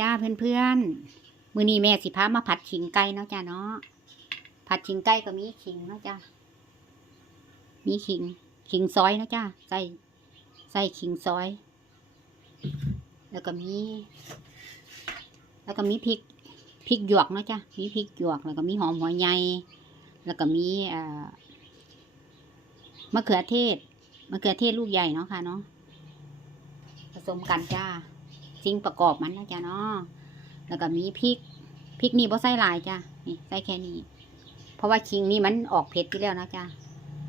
จ้าเพื่อนๆ มือนี้แม่สิพามาผัดขิงไก่เนาะจ้าเนาะ ผัดขิงไก่ก็มีขิงเนาะจ้ามีขิง ขิงซอยเนาะจ้าใส่ใส่ขิงซอย แล้วก็มี แล้วก็มีพริก พริกหยวกเนาะจ้ามีพริกหยวก แล้วก็มีหอมหัวใหญ่ แล้วก็มีเอ่อมะเขือเทศ มะเขือเทศลูกใหญ่เนาะค่ะเนาะ ผสมกันจ้า สิ่งประกอบมันนะจ้ะเนาะแล้วก็มีพริกพริกนี่บ่ใส่หลายจ้ะนี่ใส่แค่นี้ เพราะว่าคิงนี่มันออกเผ็ดอยู่แล้วนะจ้ะ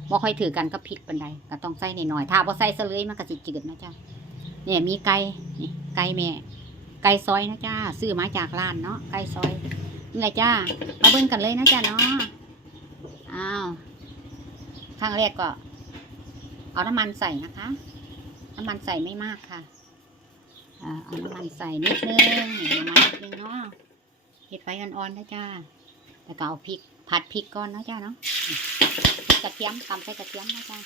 บ่ค่อยถือกันกับพริกปานใดก็ต้องใส่หน่อยๆถ้าบ่ใส่ซะเลยมันก็สิจืดนะจ้ะเนี่ยมีไก่นี่ไก่แม่ไก่ซอยนะจ้าซื้อมาจากร้านเนาะไก่ซอยนี่แหละจ้ามาเบิ่งกันเลยนะจ้ะเนาะอ้าวครั้งแรกก็ เอาน้ำมันใส่นะคะ น้ำมันใส่ไม่มากค่ะ อ่าเอาน้ำมันใส่นิดนึงน้ำมันนิดนึงเนาะเห็ดไฟอ่อนๆนะจ้าแล้วก็เอาพริกผัดพริกก่อนนะจ้าเนาะกระเทียมตำใส่กระเทียมนะจ้า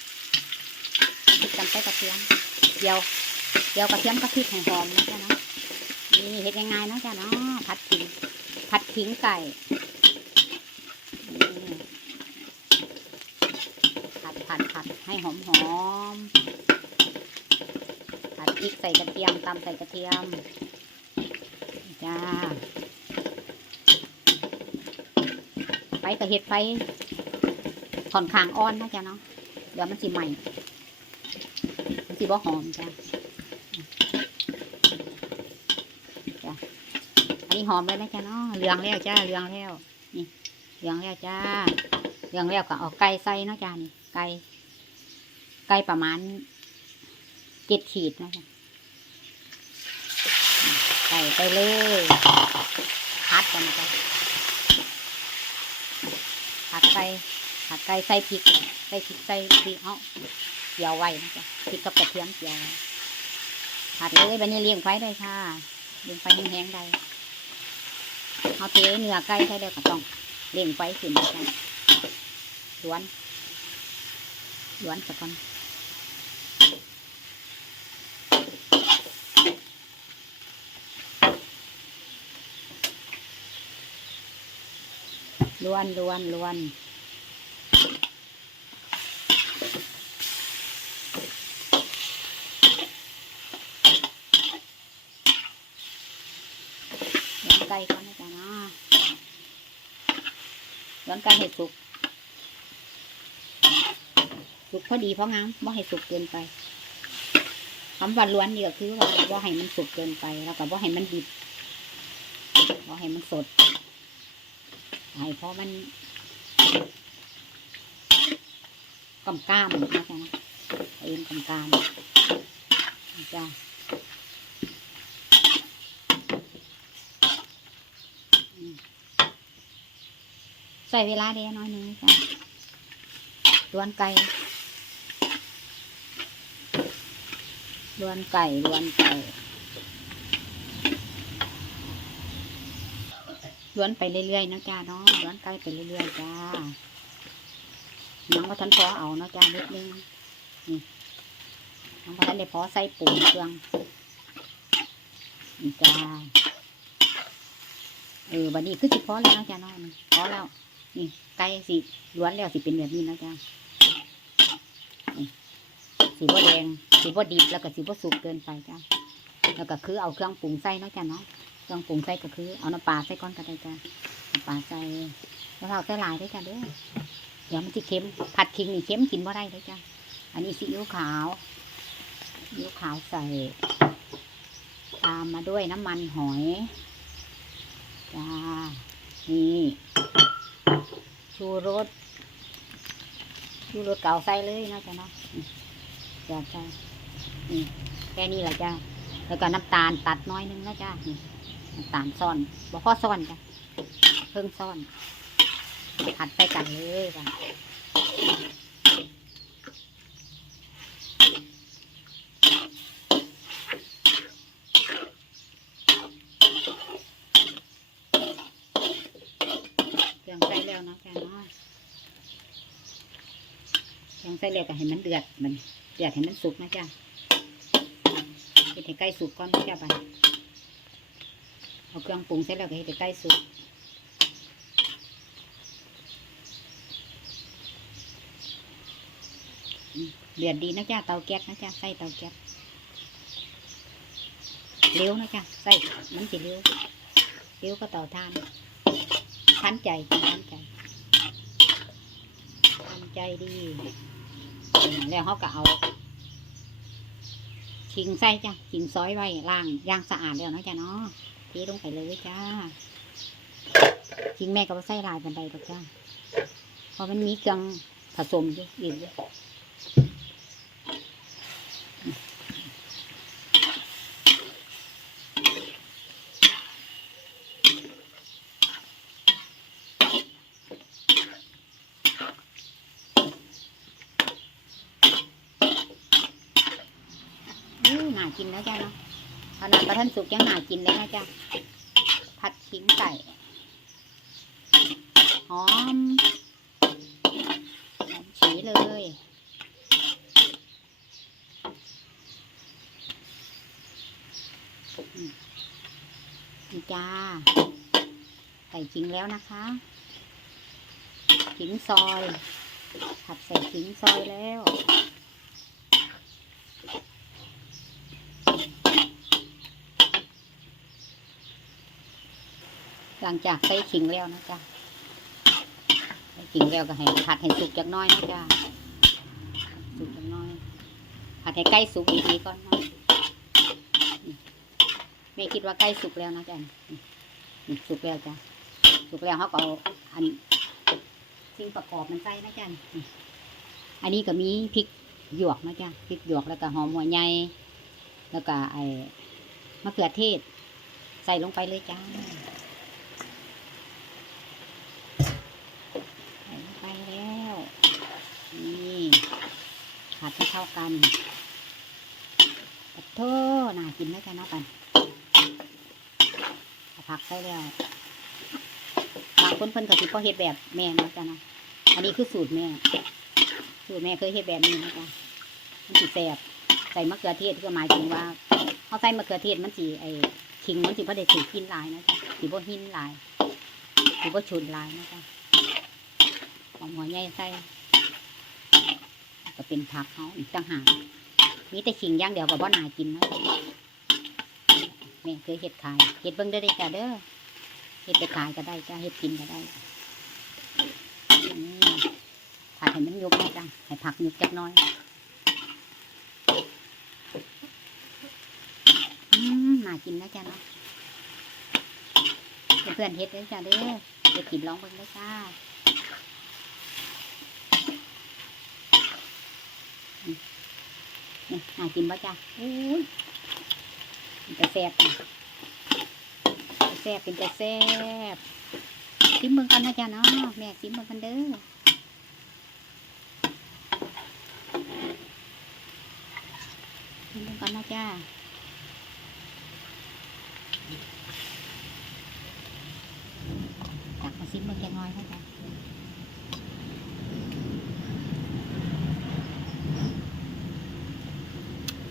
พริกตำใส่กระเทียมเดียวเดียวกระเทียมกับพริกให้หอมนะจ้าเนาะนี่เห็ดยังไงนะจ้าเนาะผัดขิงผัดขิงไก่ผัดผัดผัดให้หอมหอม พริกใส่กระเทียมตำใส่กระเทียมจ้าไฟกระเห็ดไฟค่อนขางอ่อนนะจ๊ะเนาะเดี๋ยวมันสิใหม่ มันสิบ่หอมจ้ะจ้ะอันนี้หอมเลยนะจ๊ะเนาะเหลืองแล้วจ้าเหลืองแล้วนี่เหลืองแล้วจ้าเหลืองแล้วก็เอาไก่ใส่เนาะจ้านี่ไก่ไก่ประมาณ เจ็ดขีดนะคะใส่ไปเลยพัดกันนะคะผัดไก่ผัดไก่ใส่พริกใส่พริกใส่พริกเอาเกี่ยวไว้นะจ๊ะพริกกับกระเทียมเกี่ยวผัดเลยแบบนี้เลี้ยงไฟได้ค่ะเลี้ยงไฟแห้งๆได้เอาเทเนื้อไก่ใส่แล้วก็ต้องเลี้ยงไฟขึ้นนะจ๊ะล้วนล้วนสักก่อน ล้วนล้วนล้วนล้วนไก่ก่อนนะจ๊ะนะล้วนไก่ให้สุก สุกพอดีเพราะงั้นว่าให้สุกเกินไปคำว่าล้วนนี่ก็คือว่าว่าให้มันสุกเกินไปแล้วก็ว่าให้มันดิบว่าให้มันสด ให้เพราะมันกำกามนะจ๊ะนะเอ็นกำกามจ้ะอืมใส่เวลาเดียวน้อยหนึงจ้ะล้วนไก่ล้วนไก่ล้วนไก่ ล้วนไปเรื่อยๆนะจ้าเนาะล้วนไก่ไปเรื่อยๆจ้าน้องก็ทันพอเอาเนาะจ้านิดนึงนี่น้องก็ทันได้พอใส่ปุ๋งเครื่องนี่จ้าเออบัดนี้คือสิพอแล้วนะจ้าเนาะพอแล้วนี่ไก่สิล้วนแล้วสิเป็นแบบนี้นะจ้าสีบ่แดงสีบ่ดิบแล้วก็สีบ่สุกเกินไปจ้าแล้วก็คือเอาเครื่องปรุงใส่เนาะจ้าเนาะ องปรุงใส่ก็คือ เอาน้ำปลาใส่ก้อนก็ได้จ้ะน้ำปลาใส่แล้วเราใส่หลายได้จ้ะเด้อเดี๋ยวมันจะเค็มผัดขิงนี่เค็มกินบ่ได้เลยจ้ะอันนี้ซีอิ๊วขาวซีอิ๊วขาวใส่ ตามมาด้วยน้ำมันหอยจ้านี่ชูรสชูรสเก่าใส่เลยนะจ้ะเนาะจ้ะจ้ะนี่แค่นี้แหละจ้ะแล้วก็น้ำตาลตัดน้อยนึงนะจ้ะ ตาลซ่อนบอกพ่อซ่อนจ้ะเพิ่งซ่อนผัดไปกันเลยจ้ะเครื่องใส่แล้วเนาะจ้ะเนาะเครื่องใส่แล้วก็ให้มันเดือดมันเดือดให้มันสุกนะจ้ะเฮ็ดให้ใกล้สุกก่อนนะจ้ะไป เอาเครื่องปรุงเสร็จแล้วก็ให้ใกล้สุกเดือดดีนะจ๊ะเตาแก๊สนะจ๊ะใส่เตาแก๊สเร็วนะจ๊ะใส่มันสิเร็วเร็วก็เตาทานทันใจจ้ะทันใจทันใจดี แล้วเขาก็เอาขิงใส่จ้ะขิงซอยไว้ล่างย่างสะอาดแล้วนะจ๊ะเนาะ เทลงไปเลยจ้าขิงแม่ก็บ่ใส่ลายบันไดหรอกจ้าเพราะมันมีเครื่องผสมอยู่อีกอยู่อู้น่ากินนะจ้าเนาะ ขนาดประทันสุกยังน่ากินเลยนะจ้าผัดขิงไก่หอมหอมฉีเลยมนี่จ้าใส่ขิงแล้วนะคะขิงซอยผัดใส่ขิงซอยแล้ว หลังจากใส่ขิงแล้วนะจ๊ะใส่ขิงแล้วก็ให้ผัดให้สุกจักน้อยนะจ๊ะสุกจักน้อยผัดให้ใกล้สุกดีๆก่อนนะแม่คิดว่าใกล้สุกแล้วนะจ๊ะสุกแล้วจ้ะสุกแล้วเขาก็เอาอันสิ่งประกอบมันใส่นะจ๊ะอันนี้ก็มีพริกหยวกนะจ๊ะพริกหยวกแล้วก็หอมหัวใหญ่แล้วก็ไอ้มะเขือเทศ ใส่ลงไปเลยจ้า ใส่ลงไปแล้ว นี่ ผัดให้เข้ากันปัดโทน่ากินนะจ๊ะเนะปันผักใส่แล้วบางคนเพิ่นก็สิพอเฮ็ดแบบแม่เนาะจ๊ะเนาะอันนี้คือสูตรแม่ สูตรแม่เคยเฮ็ดแบบนี้นะจ๊ะมันสิแซ่บใส่มะเขือเทศก็หมายถึงว่าเขาใส่มะเขือเทศมันสิไอ้ขิงมันสิบ่ได้ถูกกินลายนะจ๊ะสิบ่หินลายสิบ่ฉุนลายนะจ๊ะหอมหัวใหญ่ใส่ ก็เป็นผักเขาอีกต่างหากมีแต่ขิงย่างเดียวกับว่านากินนะแม่เคยเห็ดขายเห็ดเบิ้งได้อเด้จ้าเด้อเห็ดไปขายก็ได้จ้าเห็ดกินก็ได้นี่ผัดให้มันยุบนะจ้าให้ผักยุบจักน้อยอืมน่ากินนะจ้าเนาะเพื่อนเห็ดเด้อจ้าเด้อเห็ดกินลองเบิ้งได้จ้า นี่น่ากินป่ะจ้ะอุ้ยเป็นแต่แซ่บนะแซ่บเป็นแต่แซ่บซิมเบิ่งกันนะจ๊ะเนาะแม่ซิมเบิ่งกันเด้อซิมเบิ่งกันนะจ้าตักมาซิมเบิ่งแกงน้อยให้จ้ะ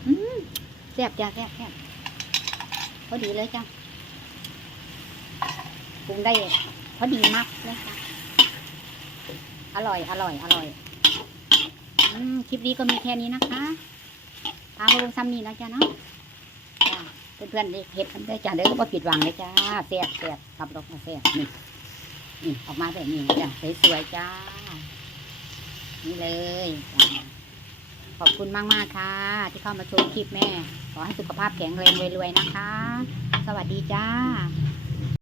อืมแซ่บจ้ะแซ่บแซ่บพอดีเลยจ้ะปรุงได้พอดีมากเลยจ้ะอร่อยอร่อยอร่อยอคลิปนี้ก็มีแค่นี้นะคะพามาลงซ้ำนี้แล้วจ้ะเนาะเพื่อนๆได้เห็ดกันได้จ้ะเด้อก็ผิดหวังเลยจ้าแซ่บแซ่บขับรถมาแซ่บนี่นี่ออกมาแบบนี้จ้ะสวยๆจ้านี่เลยจ้ะ ขอบคุณมากมากค่ะ ที่เข้ามาชมคลิปแม่ ขอให้สุขภาพแข็งแรงรวยๆนะคะ สวัสดีจ้า